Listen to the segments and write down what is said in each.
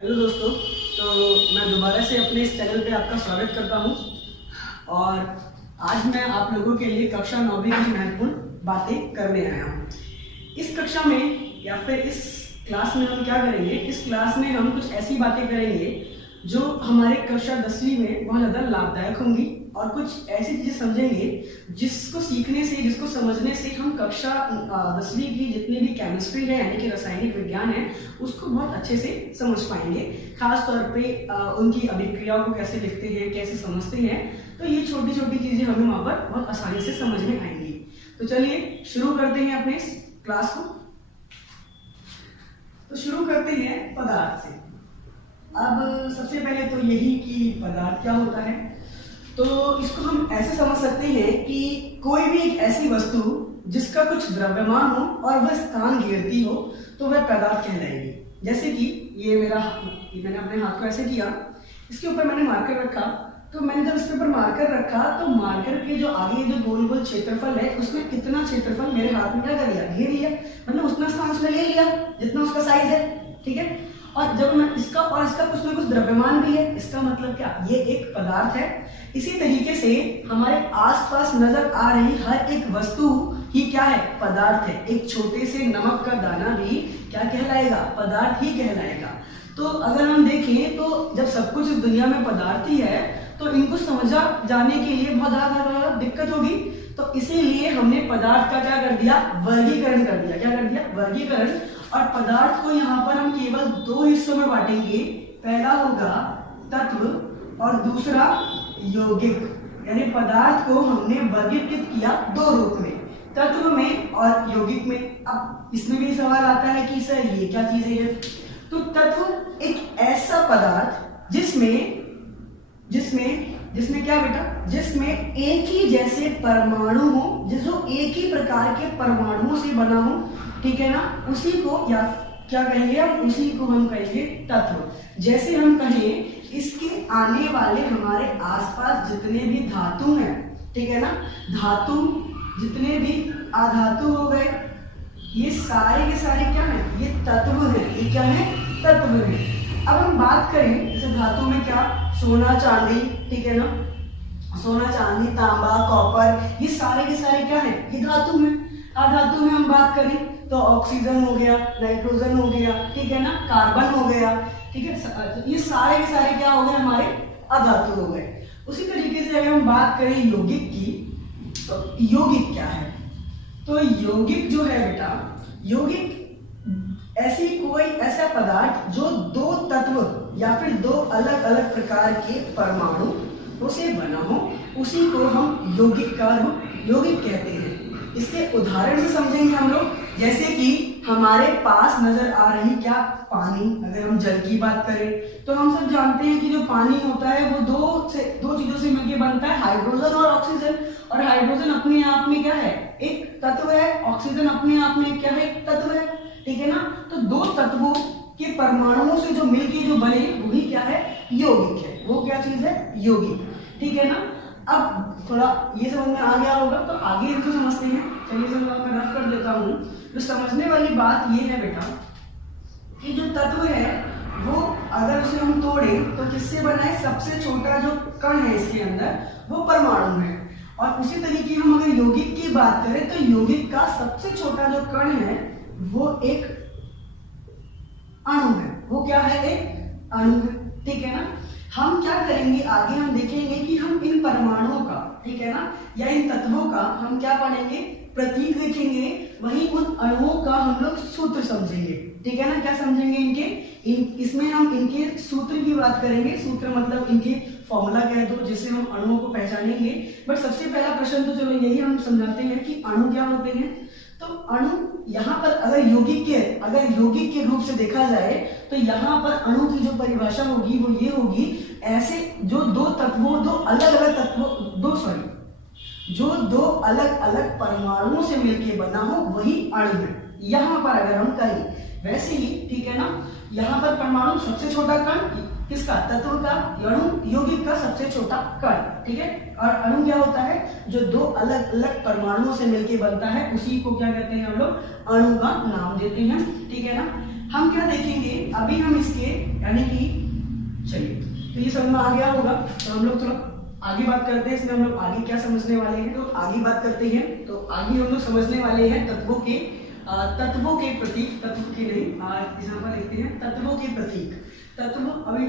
Hello दोस्तों, तो मैं दोबारा से अपने इस चैनल पे आपका स्वागत करता हूँ। और आज मैं आप लोगों के लिए कक्षा 9वीं की महत्वपूर्ण बातें करने आया हूँ। इस कक्षा में या फिर इस क्लास में हम क्या करेंगे, इस क्लास में हम कुछ ऐसी बातें करेंगे जो हमारे कक्षा 10वीं में बहुत ज़्यादा लाभदायक होंगी और कुछ ऐसी चीज़ें समझेंगे जिसको सीखने से, जिसको समझने से हम कक्षा 10वीं की जितनी भी केमिस्ट्री है यानी कि रासायनिक विज्ञान है उसको बहुत अच्छे से समझ पाएंगे। खास तौर पे उनकी अभिक्रियाओं को कैसे लिखते हैं, कैसे समझते हैं, तो ये छोटी छोटी चीज़ें हमें वहाँ पर बहुत आसानी से समझ में आएंगी। तो चलिए शुरू करते हैं अपने इस क्लास को। तो शुरू करते हैं पदार्थ से। अब सबसे पहले तो यही कि पदार्थ क्या होता है, तो इसको हम ऐसे समझ सकते हैं कि कोई भी एक ऐसी वस्तु जिसका कुछ द्रव्यमान हो और वह स्थान घेरती हो तो वह पदार्थ कहलाएगी। जैसे कि ये मैंने अपने हाथ को ऐसे किया, इसके ऊपर मैंने मार्कर रखा, तो मैंने जब इसके ऊपर मार्कर रखा तो मार्कर के जो आगे जो गोल गोल क्षेत्रफल है उसमें कितना क्षेत्रफल मेरे हाथ में क्या कर लिया, घेर लिया, मतलब उतना स्थान उसने ले लिया जितना उसका साइज है। ठीक है, और जब मैं इसका कुछ ना कुछ द्रव्यमान भी है, इसका मतलब क्या, ये एक पदार्थ है। इसी तरीके से हमारे आसपास नजर आ रही हर एक वस्तु ही क्या है, पदार्थ है। एक छोटे से नमक का दाना भी क्या कहलाएगा, पदार्थ ही कहलाएगा। तो अगर हम देखें तो जब सब कुछ इस दुनिया में पदार्थ ही है तो इनको समझा जाने के लिए बहुत ज्यादा दिक्कत होगी। तो इसीलिए हमने पदार्थ का क्या कर दिया, वर्गीकरण कर दिया। क्या कर दिया, वर्गीकरण। और पदार्थ को यहाँ पर हम केवल दो हिस्सों में बांटेंगे। पहला होगा तत्व और दूसरा यौगिक। यानी पदार्थ को हमने वर्गीकृत किया दो रूप में, तत्व में और यौगिक में। अब इसमें भी सवाल आता है कि सर ये क्या चीजें हैं। तो तत्व एक ऐसा पदार्थ जिसमें क्या बेटा, जिसमें एक ही जैसे परमाणु हो, जो एक ही प्रकार के परमाणुओं से बना हो। ठीक है ना, उसी को या क्या कहेंगे, अब उसी को हम कहेंगे तत्व। जैसे हम कहें इसके आने वाले हमारे आसपास जितने भी धातु हैं, ठीक है ना, धातु जितने भी अधातु हो गए, ये सारे के सारे क्या है, ये तत्व है। ये क्या है, तत्व है। अब हम बात करें जैसे धातु में क्या, सोना चांदी, ठीक है ना, सोना चांदी तांबा कॉपर, ये सारे के सारे क्या है, ये धातु में। अधातु में हम बात करें तो ऑक्सीजन हो गया, नाइट्रोजन हो गया, ठीक है ना, कार्बन हो गया, ठीक है, ये सारे के सारे क्या हो गए, हमारे अधातु हो गए। उसी तरीके से अगर हम बात करें यौगिक की, तो यौगिक क्या है, तो यौगिक जो है बेटा, यौगिक कोई ऐसा पदार्थ जो दो तत्व या फिर दो अलग अलग प्रकार के परमाणु से बना हो, उसी को हम यौगिक कहते हैं। इसके उदाहरण से समझेंगे हम लोग। जैसे कि हमारे पास नजर आ रही क्या, पानी। अगर हम जल की बात करें तो हम सब जानते हैं कि जो पानी होता है वो दो चीजों से मिलकर बनता है, हाइड्रोजन और ऑक्सीजन। और हाइड्रोजन अपने आप में क्या है, एक तत्व है। ऑक्सीजन अपने आप में क्या है, एक तत्व है। ठीक है ना, तो दो तत्वों के परमाणुओं से जो मिलके जो बने वही क्या है, यौगिक है। वो क्या चीज है, यौगिक। ठीक है ना, अब थोड़ा ये समझ में आ गया होगा, तो आगे इनको समझते हैं। चलिए मैं रफ कर देता हूँ। तो समझने वाली बात ये है बेटा कि जो तत्व है वो अगर उसे हम तोड़े तो किससे बना है, सबसे छोटा जो कण है इसके अंदर वो परमाणु है। और उसी तरीके हम अगर यौगिक की बात करें तो यौगिक का सबसे छोटा जो कण है वो एक अणु है। वो क्या है, एक अणु है। ठीक है ना, हम क्या करेंगे आगे, हम देखेंगे कि हम इन परमाणुओं का, ठीक है ना, या इन तत्वों का हम क्या पढ़ेंगे, प्रतीक देखेंगे। वहीं उन अणुओं का हम लोग सूत्र समझेंगे। ठीक है ना, क्या समझेंगे, इसमें हम इनके सूत्र की बात करेंगे। सूत्र मतलब इनके फॉर्मूला कह दो जिससे हम अणुओं को पहचानेंगे। बट सबसे पहला प्रश्न तो चलो यही हम समझाते हैं कि अणु क्या होते हैं। तो अणु यहाँ पर अगर यौगिक के रूप से देखा जाए तो यहाँ पर अणु की जो परिभाषा होगी वो ये होगी, ऐसे जो दो अलग अलग परमाणुओं से मिलके बना हो वही अणु है। यहाँ पर अगर हम करें वैसे ही, ठीक है ना, यहाँ पर परमाणु सबसे छोटा कण किसका, तत्व का, अणु यौगिक का सबसे छोटा कण। ठीक है, और अणु क्या होता है, जो दो अलग अलग परमाणुओं से मिलकर बनता है उसी को क्या कहते हैं हम लोग, अणु का नाम देते हैं। ठीक है ना, हम क्या देखेंगे अभी हम इसके यानी कि चलिए तो ये समझ में आ गया होगा। तो हम लोग थोड़ा आगे बात करते हैं, इसमें हम लोग आगे क्या समझने वाले हैं। तो आगे बात करते हैं, तो आगे हम लोग समझने वाले हैं तत्वों के प्रतीक, तत्व के नहीं यहाँ पर लिखते हैं तत्वों के प्रतीक। तत्व अभी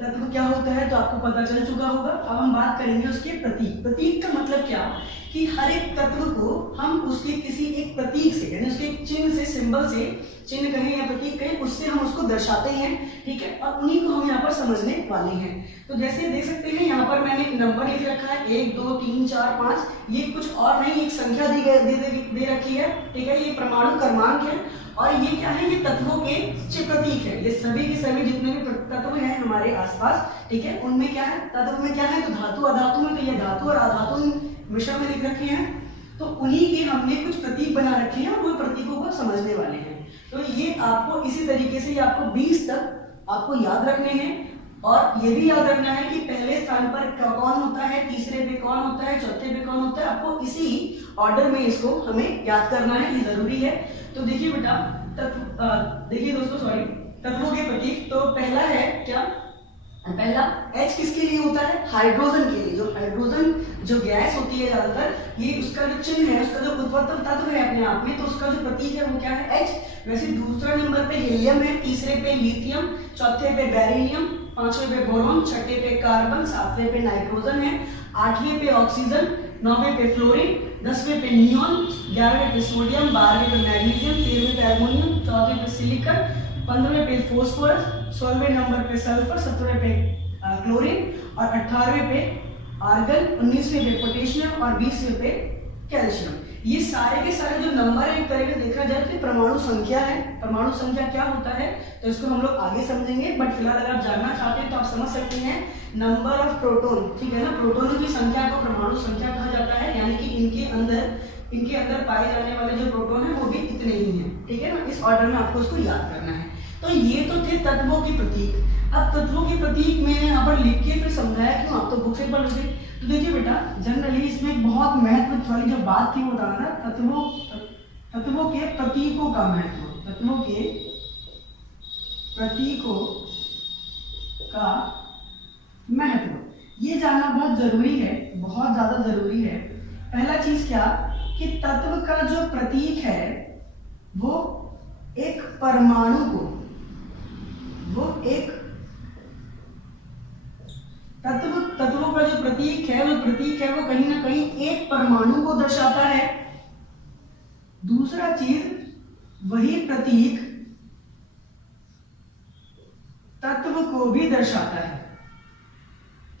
तत्व क्या होता है तो आपको पता चल चुका होगा। अब हम बात करेंगे उसके प्रतीक। प्रतीक का मतलब क्या कि हर एक तत्व को हम उसके किसी एक प्रतीक से यानी उसके चिन्ह से, सिंबल से, चिन्ह कहें या प्रतीक कहें, उससे हम उसको दर्शाते हैं, ठीक है। और उन्हीं को हम यहाँ पर समझने वाले हैं। तो जैसे देख सकते हैं यहाँ पर मैंने नंबर लिख रखा है 1 2 3 4 5। ये कुछ और नहीं, एक संख्या दे रखी है, ठीक है। ये परमाणु क्रमांक है और ये क्या है, ये तत्वों के प्रतीक है। ये सभी के सभी जितने भी तत्व हैं हमारे आसपास, ठीक है, उनमें क्या है, तत्व में क्या है तो धातु अधातु में, तो ये धातु और अधातु मिश्रण में लिख रखे हैं। तो उन्हीं के हमने कुछ प्रतीक बना रखे हैं और वो प्रतीकों को समझने वाले हैं। तो ये आपको इसी तरीके से आपको 20 तक आपको याद रखने हैं और ये भी याद रखना है कि पहले स्थान पर कौन होता है, तीसरे पे कौन होता है, चौथे पे कौन होता है। आपको इसी ऑर्डर में इसको हमें याद करना है, ये जरूरी है। तो देखिए बेटा देखिए दोस्तों सॉरी तत्वों के प्रतीक। तो पहला है क्या, पहला H किसके लिए होता है, हाइड्रोजन के लिए। जो हाइड्रोजन जो गैस होती है ज्यादातर, ये उसका जो चिन्ह है, उसका जो उत्पत्ति तत्व है अपने आप में, तो उसका जो प्रतीक है वो क्या है H। वैसे दूसरा नंबर पे हीलियम है, तीसरे पे लिथियम, चौथे पे बेरिलियम, पांचवें पे बोरॉन, छठे पे कार्बन, सातवें पे नाइट्रोजन है, आठवें पे ऑक्सीजन, नौवें पे फ्लोरीन, 10वें पे नियॉन, 11वें पे सोडियम, 12वें पे मैग्नीशियम, 13वें पे एल्युमिनियम, 14वें पे सिलिकॉन, 15वें पे फोस्फोरस, 16वें नंबर पे सल्फर, 17वें पे क्लोरीन और 18वें पे आर्गन, 19वें पे पोटेशियम और 20वें पे कैल्शियम। ये सारे के सारे जो नंबर है एक तरह से देखा जाए तो परमाणु संख्या है। परमाणु संख्या क्या होता है तो इसको हम लोग आगे समझेंगे, बट फिलहाल अगर आप जानना चाहते हैं तो आप समझ सकते हैं नंबर ऑफ प्रोटॉन, ठीक है ना। प्रोटॉनों की संख्या को परमाणु संख्या कहा जाता है, यानी कि इनके अंदर पाए जाने वाले जो प्रोटॉन है वो भी इतने ही हैं, ठीक है ना। इस ऑर्डर में आपको इसको याद करना है। तो ये तो थे तत्वों के प्रतीक। अब तत्वों के प्रतीक मैंने यहाँ पर लिख के फिर समझाया क्यों, आप तो बुक से पढ़ लोगे। तो देखिए बेटा जनरली इसमें बहुत महत्व वाली जो बात थी वो बताना तत्वों के प्रतीकों का महत्व, तत्वों के प्रतीकों का महत्व ये जानना बहुत जरूरी है, बहुत ज्यादा जरूरी है। पहला चीज क्या कि तत्व का जो प्रतीक है वो एक परमाणु को, वो एक तत्वों का जो प्रतीक है वो कहीं ना कहीं एक परमाणु को दर्शाता है। दूसरा चीज वही प्रतीक तत्व को भी दर्शाता है,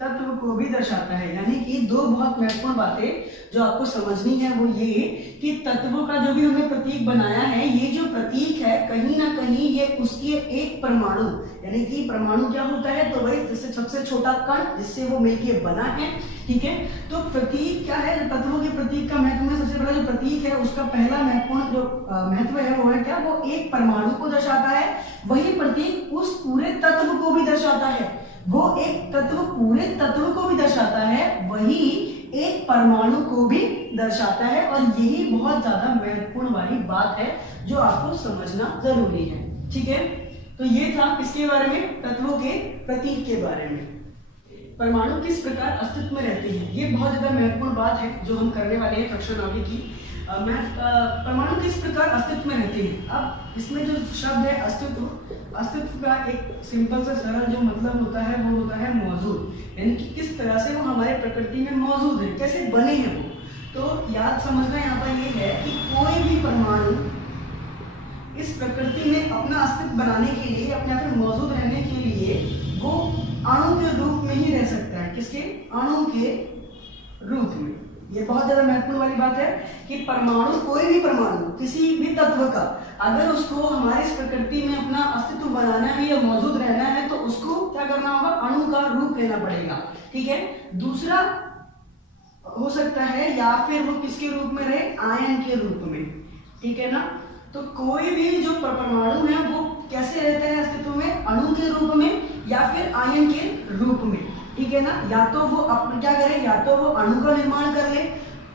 तत्व को भी दर्शाता है। यानी कि दो बहुत महत्वपूर्ण बातें जो आपको समझनी है वो ये कि तत्वों का जो भी हमने प्रतीक बनाया है, ये जो प्रतीक है कहीं ना कहीं ये उसके एक परमाणु, यानी कि परमाणु क्या होता है तो वही जिससे सबसे छोटा कण जिससे वो मिलके बना है, ठीक है। तो प्रतीक क्या है, तत्वों के प्रतीक का महत्व में सबसे बड़ा जो प्रतीक है उसका पहला महत्वपूर्ण जो महत्व है वो है क्या, वो एक परमाणु को दर्शाता है। वही प्रतीक उस पूरे तत्व को भी दर्शाता है, वो एक तत्व पूरे तत्व को भी दर्शाता है, वही एक परमाणु को भी दर्शाता है। और यही बहुत ज्यादा महत्वपूर्ण वाली बात है जो आपको समझना जरूरी है, ठीक है। तो ये था किसके बारे में, तत्वों के प्रतीक के बारे में। परमाणु किस प्रकार अस्तित्व में रहते हैं, ये बहुत ज्यादा महत्वपूर्ण बात है जो हम करने वाले हैं कक्षा 9 की। परमाणु किस प्रकार अस्तित्व में रहते हैं। अब इसमें जो शब्द है अस्तित्व का एक सिंपल सा सरल जो मतलब होता है वो होता है मौजूद, यानी कि किस तरह से वो हमारे प्रकृति में मौजूद है, कैसे बने हैं वो। तो याद समझना यहाँ पर ये है कि कोई भी परमाणु इस प्रकृति में अपना अस्तित्व बनाने के लिए, अपने आप में मौजूद रहने के लिए वो अणु के रूप में ही रह सकता है। किसके, अणु के रूप में। ये बहुत ज्यादा महत्वपूर्ण वाली बात है कि परमाणु, कोई भी परमाणु किसी भी तत्व का अगर उसको हमारी इस प्रकृति में अपना अस्तित्व बनाना है या मौजूद रहना है तो उसको क्या करना होगा, अणु का रूप लेना पड़ेगा, ठीक है। दूसरा हो सकता है या फिर वो किसके रूप में रहे, आयन के रूप में, ठीक है ना। तो कोई भी जो परमाणु है वो कैसे रहता है अस्तित्व में, अणु के रूप में या फिर आयन के रूप में, ठीक है ना। या तो वो अपना क्या करे, या तो वो अणु का निर्माण कर ले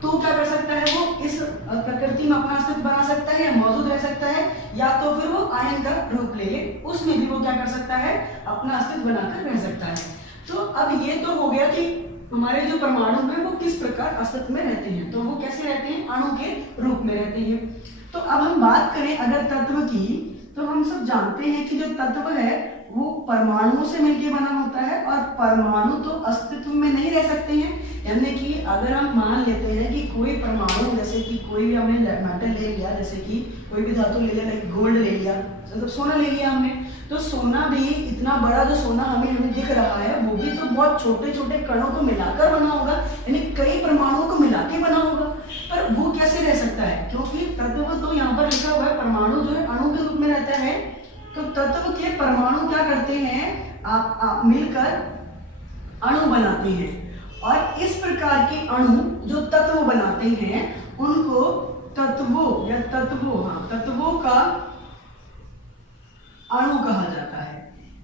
तो क्या कर सकता है, वो इस प्रकृति में अपना अस्तित्व बना सकता है या मौजूद रह सकता है, या तो फिर वो आयन का रूप ले ले, उसमें भी वो क्या कर सकता है, अपना अस्तित्व बनाकर रह सकता है। तो अब ये तो हो गया कि हमारे जो परमाणु हैं वो किस प्रकार अस्तित्व में रहते हैं, तो वो कैसे रहते हैं, अणु के रूप में रहते हैं। तो अब हम बात करें अगर तत्व की, तो हम सब जानते हैं कि जो तत्व है वो परमाणुओं से मिलकर बना होता है, और परमाणु तो अस्तित्व में नहीं रह सकते हैं। यानी कि अगर हम मान लेते हैं कि कोई परमाणु, जैसे कि कोई भी हमने मेटल ले लिया, जैसे कि कोई भी धातु ले लिया, लाइक गोल्ड ले लिया, मतलब सोना ले लिया हमने, तो सोना भी इतना बड़ा जो सोना हमें दिख रहा है वो भी तो बहुत छोटे छोटे कणों को मिलाकर बना होगा, यानी कई परमाणुओं को मिला के बना होगा। पर वो कैसे रह सकता है, क्योंकि तत्व तो यहाँ पर लिखा हुआ है परमाणु जो है अणु के रूप में रहता है। तो तत्व के परमाणु क्या करते हैं, आप मिलकर अणु बनाते हैं, और इस प्रकार के अणु जो तत्व बनाते हैं उनको तत्वों का अणु कहा जाता है।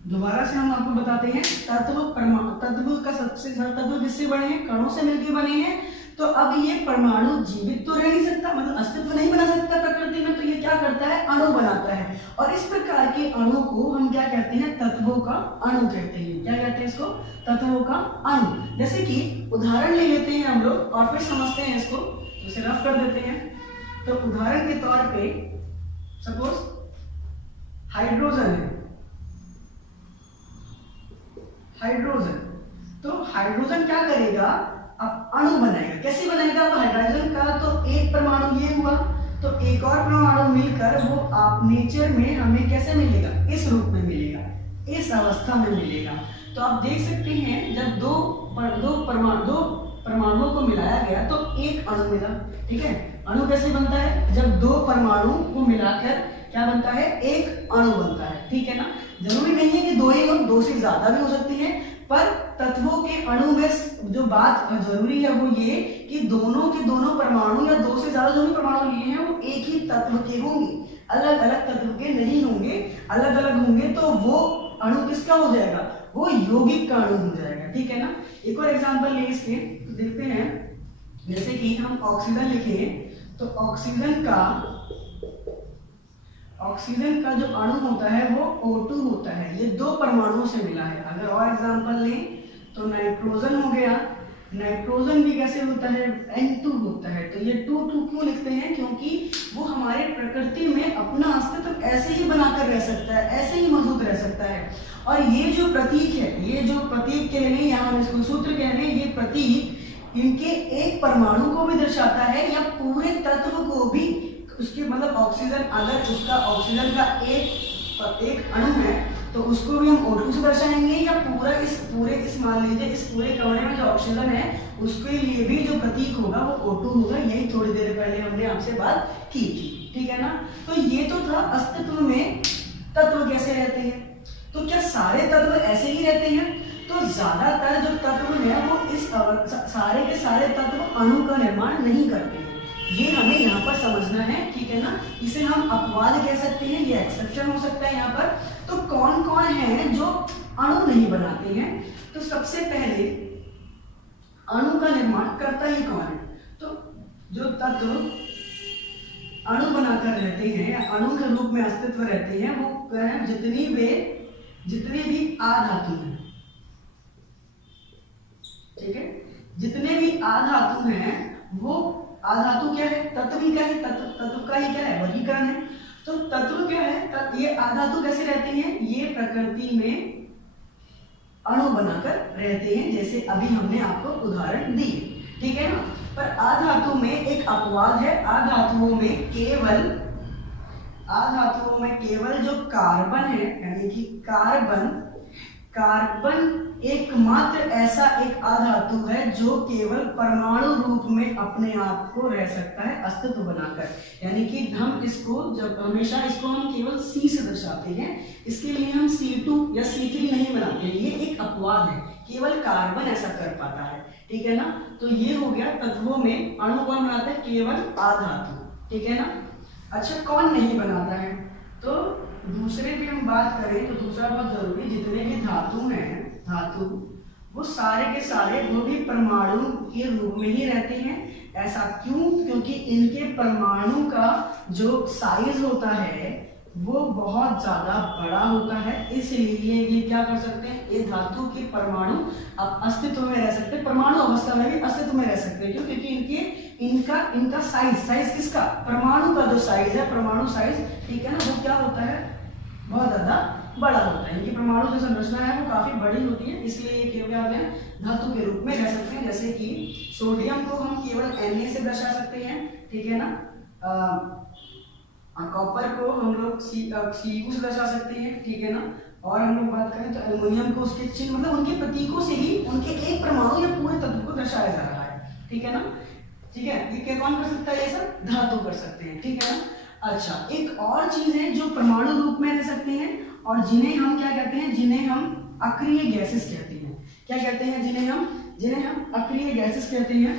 दोबारा से हम आपको बताते हैं, तत्व का सबसे तत्व किससे बने हैं, कणों से मिलकर बने हैं। तो अब ये परमाणु जीवित तो रह नहीं सकता, मतलब अस्तित्व नहीं बना सकता प्रकृति में, तो ये क्या करता है, अणु बनाता है, और इस प्रकार के अणु को हम क्या कहते हैं, तत्वों का अणु कहते हैं। क्या कहते हैं इसको, तत्वों का अणु। जैसे कि उदाहरण ले लेते हैं हम लोग और फिर समझते हैं इसको, इसे रफ कर देते हैं। तो उदाहरण के तौर पे सपोज हाइड्रोजन है, हाइड्रोजन, तो हाइड्रोजन क्या करेगा, अब अणु बनाएगा। कैसे बनाएगा, वो हाइड्रोजन का तो एक परमाणु ये हुआ, तो एक और परमाणु मिलकर वो आप नेचर में हमें कैसे मिलेगा, इस रूप में मिलेगा, इस अवस्था में मिलेगा। तो आप देख सकते हैं जब दो परमाणुओं को मिलाया गया तो एक अणु मिला। ठीक है, अणु कैसे बनता है, जब दो परमाणु को मिलाकर क्या बनता है, एक अणु बनता है। ठीक है ना, जरूरी नहीं है कि दो ही हो, दो से ज्यादा भी हो सकती है, पर तत्वों के अणु में जो बात जरूरी है वो ये कि दोनों के दोनों परमाणु या दो से ज्यादा जो भी परमाणु लिए हैं वो एक ही तत्व के होंगे, अलग अलग तत्व के नहीं होंगे। अलग अलग होंगे तो वो अणु किसका हो जाएगा, वो यौगिक का अणु हो जाएगा। ठीक है ना, एक और एग्जांपल ले इसके, तो देखते हैं, जैसे कि हम ऑक्सीजन लिखें तो ऑक्सीजन का जो अणु होता है वो O2 होता है, ये दो परमाणुओं से मिला है। अगर और एग्जांपल लें तो नाइट्रोजन हो गया, नाइट्रोजन भी कैसे होता है, N2 होता है। तो ये 2 क्यों लिखते हैं, क्योंकि वो हमारे प्रकृति में अपना अस्तित्व ऐसे ही बनाकर रह सकता है, ऐसे ही मौजूद रह सकता है। और ये जो प्रतीक है, ये जो प्रतीक कह लें या हम इसको सूत्र कह लें, ये प्रतीक इनके एक परमाणु को भी दर्शाता है या पूरे तत्व को भी, उसके मतलब ऑक्सीजन, अगर उसका ऑक्सीजन का एक अणु है तो उसको भी हम O2 से दर्शाएंगे, या इस मान लीजिए इस पूरे कमरे में जो ऑक्सीजन है उसके लिए भी जो प्रतीक होगा वो O2 होगा। यही थोड़ी देर पहले हमने आपसे बात की थी। ठीक है ना, तो ये तो था अस्तित्व में तत्व कैसे रहते हैं। तो क्या सारे तत्व ऐसे ही रहते हैं, तो ज्यादातर जो तत्व है वो इस सारे के सारे तत्व अणु का निर्माण नहीं करते हैं, ये हमें यहाँ पर समझना है। ठीक है ना, इसे हम अपवाद कह सकते हैं, ये एक्सेप्शन हो सकता है यहाँ पर। तो कौन कौन है जो अणु नहीं बनाते हैं, तो सबसे पहले अणु का निर्माण करता ही कौन है, तो जो तत्व अणु बनाकर रहते हैं या अणु के रूप में अस्तित्व रहते हैं वो है जितने भी आधातु हैं। ठीक है, जितने भी आधातु हैं वो, आधातु क्या है, तत्व ही क्या है, तत्व का ही क्या है, वर्गीकरण है। तो तत्व क्या है, ये आधातु कैसे रहते हैं, ये प्रकृति में अणु बनाकर रहते हैं, जैसे अभी हमने आपको उदाहरण दी। ठीक है ना, पर आधातु में एक अपवाद है, आधातुओं में केवल जो कार्बन है, यानी कि कार्बन एकमात्र ऐसा एक आधातु है जो केवल परमाणु रूप में अपने आप को रह सकता है अस्तित्व बनाकर। यानी कि हम इसको हमेशा इसको हम केवल C से दर्शाते हैं, इसके लिए हम C2 या C3 नहीं बनाते, ये एक अपवाद है, केवल कार्बन ऐसा कर पाता है। ठीक है ना, तो ये हो गया तत्वों में अणु कौन बनाता है, केवल आधातु। ठीक है ना, अच्छा कौन नहीं बनाता है, तो दूसरे भी हम बात करें तो दूसरा बहुत जरूरी, जितने भी धातु हैं, वो सारे के सारे वो भी परमाणु के रूप में ही रहते हैं। ऐसा क्यों? क्योंकि इनके परमाणु का जो साइज होता है वो बहुत ज्यादा बड़ा होता है, इसलिए ये क्या कर सकते हैं, ये धातु के परमाणु अब अस्तित्व में रह सकते हैं, परमाणु अवस्था में भी अस्तित्व में रह सकते हैं। क्यों? क्योंकि इनका साइज किसका, परमाणु का जो साइज है, परमाणु साइज, ठीक है ना, वो क्या होता है, बहुत ज्यादा बड़ा होता है। इनकी परमाणु जो संरचना है वो काफी बड़ी होती है, इसलिए ये क्या होते हैं, धातु के रूप में रह सकते हैं। जैसे कि सोडियम को हम केवल Na से दर्शा सकते हैं, ठीक है ना, कॉपर को हम लोग Cu से दर्शा सकते हैं, ठीक है ना, और हम लोग बात करें तो एल्युमिनियम को उसके चिन्ह मतलब उनके प्रतीकों से ही उनके एक परमाणु या पूरे तत्व को दर्शाया जा रहा है, ठीक है ना। ठीक है, ये क्या कौन कर सकता है, ये सब धातु कर सकते हैं, ठीक है ना। अच्छा, एक और चीज है जो परमाणु रूप में रह सकते हैं और जिन्हें हम क्या कहते हैं, जिन्हें हम अक्रिय गैसेस कहते हैं। क्या कहते हैं, जिन्हें हम अक्रिय गैसेस कहते हैं।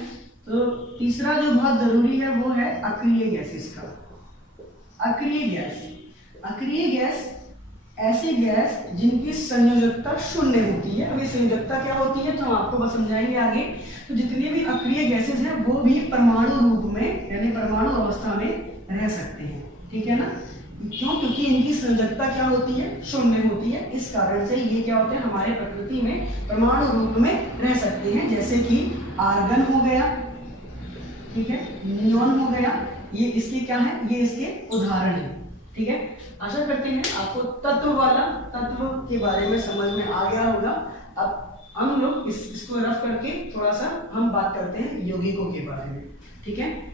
तो तीसरा जो बहुत जरूरी है वो है अक्रिय गैसेस का। अक्रिय गैस ऐसी गैस जिनकी संयोजकता शून्य होती है। अब ये संयोजकता क्या होती है तो हम आपको बस समझाएंगे आगे। तो जितनी भी अक्रिय गैसेस हैं वो भी परमाणु रूप में यानी परमाणु अवस्था में रह सकते हैं, ठीक है ना। क्यों? क्योंकि इनकी संयोजकता क्या होती है, शून्य होती है। इस कारण से ये क्या होते हैं, हमारे प्रकृति में परमाणु रूप में रह सकते हैं। जैसे कि आर्गन हो गया, ठीक है, नियॉन हो गया, ये इसके क्या है, ये इसके उदाहरण है, ठीक है। आशा करते हैं आपको तत्व के बारे में समझ में आ गया होगा। अब हम लोग इसको रफ करके थोड़ा सा हम बात करते हैं यौगिकों के बारे में, ठीक है।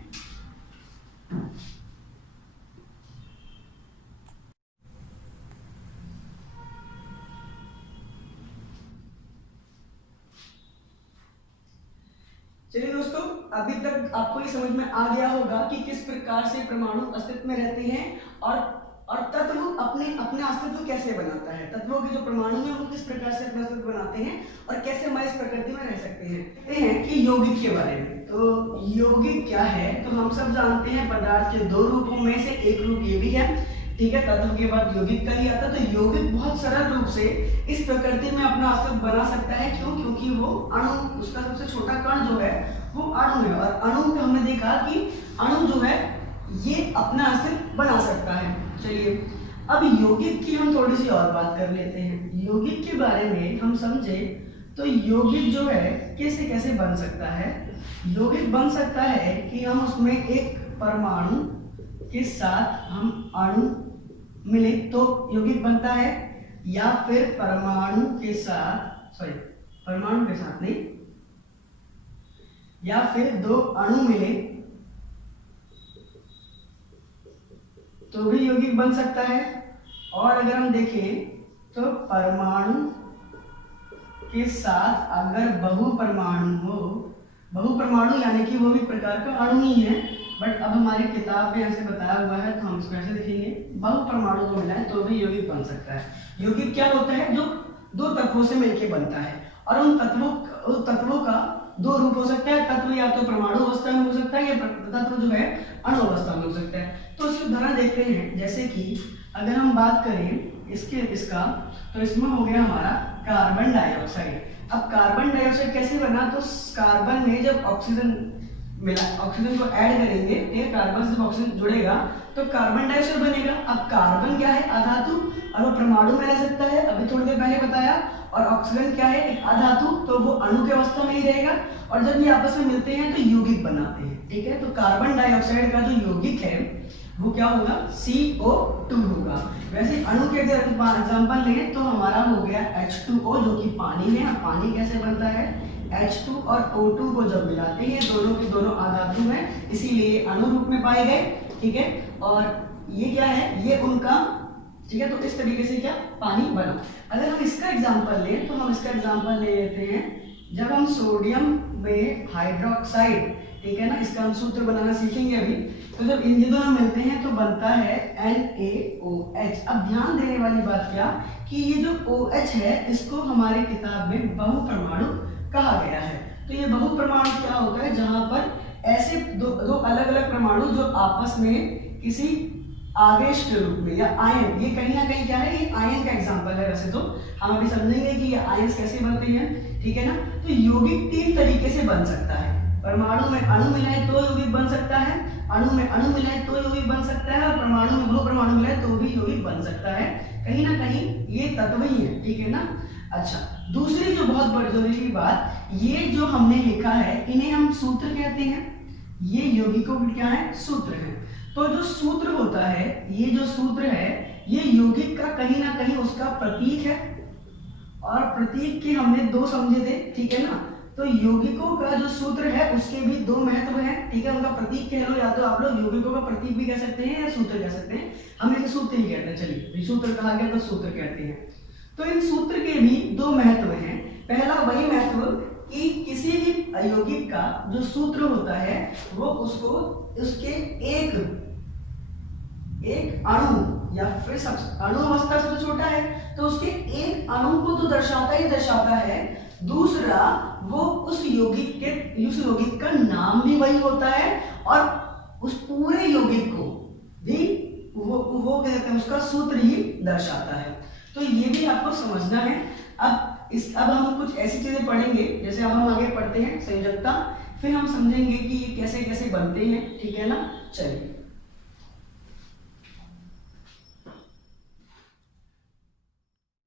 चलिए दोस्तों, अभी तक आपको ये समझ में आ गया होगा कि किस प्रकार से परमाणु अस्तित्व में रहते हैं और तत्व अपने अस्तित्व कैसे बनाता है। तत्वों के जो परमाणु हैं वो किस प्रकार से अपना अस्तित्व बनाते हैं और कैसे हमारे इस प्रकृति में रह सकते हैं। कहते हैं कि यौगिक के बारे में। तो यौगिक क्या है, तो हम सब जानते हैं पदार्थ के दो रूपों में से एक रूप ये भी है, ठीक है। तत्व के बाद यौगिक का ही आता है। तो यौगिक बहुत सरल रूप से इस प्रकृति में अपना अस्तित्व बना सकता है। क्यों? क्योंकि वो अणु, उसका सबसे छोटा कण जो है वो अणु है, और अणु में हमने देखा कि अणु जो है ये अपना अस्तित्व बना सकता है। चलिए, अब यौगिक की हम थोड़ी सी और बात कर लेते हैं। यौगिक के बारे में हम समझे तो यौगिक जो है कैसे कैसे बन सकता है। यौगिक बन सकता है कि हम उसमें एक परमाणु के साथ हम अणु मिले तो यौगिक बनता है, या फिर परमाणु के साथ नहीं, या फिर दो अणु मिले तो भी यौगिक बन सकता है। और अगर हम देखें तो परमाणु के साथ अगर बहुपरमाणु हो, बहुपरमाणु यानी कि वो भी प्रकार का अणु ही है, बट अब हमारी किताब में ऐसे बताया हुआ है तो हम इसको ऐसे लिखेंगे, बहुपरमाणु को मिलाएं तो भी यौगिक बन सकता है। यौगिक क्या होता है, जो दो तत्वों से मिलकर बनता है, और उन तत्वों का दो रूप हो सकता है। तत्व या तो परमाणु अवस्था में हो सकता है या तत्व जो है अणु अवस्था में हो सकता है। तो इसके उदाहरण देखते हैं। जैसे कि अगर हम बात करें इसका तो इसमें हो गया हमारा कार्बन डाइऑक्साइड। अब कार्बन डाइऑक्साइड कैसे बना, तो कार्बन में जब ऑक्सीजन मिला, ऑक्सीजन को ऐड करेंगे, ठीक, कार्बन से जब ऑक्सीजन जुड़ेगा तो कार्बन डाइऑक्साइड बनेगा। अब कार्बन क्या है, अधातु, और वो परमाणु में रह सकता है, अभी थोड़ी देर पहले बताया। और ऑक्सीजन क्या है, एक अधातु, तो वो अणु की अवस्था में ही रहेगा। और जब ये आपस में मिलते हैं तो यौगिक बनाते हैं, ठीक है। तो कार्बन डाइऑक्साइड का जो यौगिक है वो क्या होगा, CO2 होगा। वैसे अणु के अगर एग्जाम्पल लें तो हमारा हो गया H2O जो कि पानी है। अब पानी कैसे बनता है, H2 और O2 को जब मिलाते हैं, दोनों के दोनों अधातु हैं, इसीलिए अणु रूप में पाए गए, ठीक है। और ये क्या है, ये उनका, ठीक है। तो इस तरीके से क्या पानी बना। अगर हम इसका एग्जाम्पल लें तो हम इसका एग्जाम्पल ले लेते हैं, जब हम सोडियम में हाइड्रोक्साइड, ठीक है ना, इसका हम सूत्र बनाना सीखेंगे अभी। तो जब इन दोनों मिलते हैं तो बनता है NaOH। अब ध्यान देने वाली बात क्या कि ये जो OH है इसको हमारे किताब में बहुपरमाणु कहा गया है। तो ये बहुपरमाणु क्या होता है, जहां पर ऐसे दो अलग अलग परमाणु जो आपस में किसी आवेश के रूप में या आयन, ये कहीं ना कहीं क्या है, ये आयन का एग्जांपल है। वैसे तो हम अभी समझेंगे कि ये आयन कैसे बनते हैं, ठीक है ना। तो यौगिक 3 तरीके से बन सकता है। परमाणु में अणु मिलाए तो यौगिक बन सकता है, अणु में अणु मिलाए तो यौगिक बन सकता है, और परमाणु में 2 परमाणु मिलाए तो भी यौगिक बन सकता है। कहीं ना कहीं ये तत्व ही है, ठीक है ना। अच्छा, दूसरी जो बहुत बड़ी जरूरी बात, ये जो हमने लिखा है इन्हें हम सूत्र कहते हैं। ये यौगिकों के क्या है, सूत्र है। तो जो सूत्र होता है, ये जो सूत्र है, ये यौगिक का कहीं ना कहीं उसका प्रतीक है, और प्रतीक के हमने 2 समझे थे, ठीक है ना। तो यौगिकों का जो सूत्र है उसके भी 2 महत्व हैं, ठीक है। उनका प्रतीक कह लो, या तो आप लोग यौगिकों का प्रतीक भी कह सकते हैं या सूत्र कह सकते हैं। हम इसे सूत्र ही कहते हैं, चलिए सूत्र कहा गया तो सूत्र कहते हैं। तो इन सूत्र के भी 2 महत्व हैं। पहला वही महत्व कि किसी भी यौगिक का जो सूत्र होता है वो उसको उसके एक अणु या फिर अणु अवस्था सबसे छोटा है तो उसके एक अणु को तो दर्शाता ही दर्शाता है। दूसरा, वो उस यौगिक का नाम भी वही होता है, और उस पूरे यौगिक को भी वो क्या कहते हैं, उसका सूत्र ही दर्शाता है। तो ये भी आपको समझना है। अब हम कुछ ऐसी चीजें पढ़ेंगे, जैसे अब हम आगे पढ़ते हैं संयोजकता, फिर हम समझेंगे कि ये कैसे कैसे बनते हैं, ठीक है ना। चलिए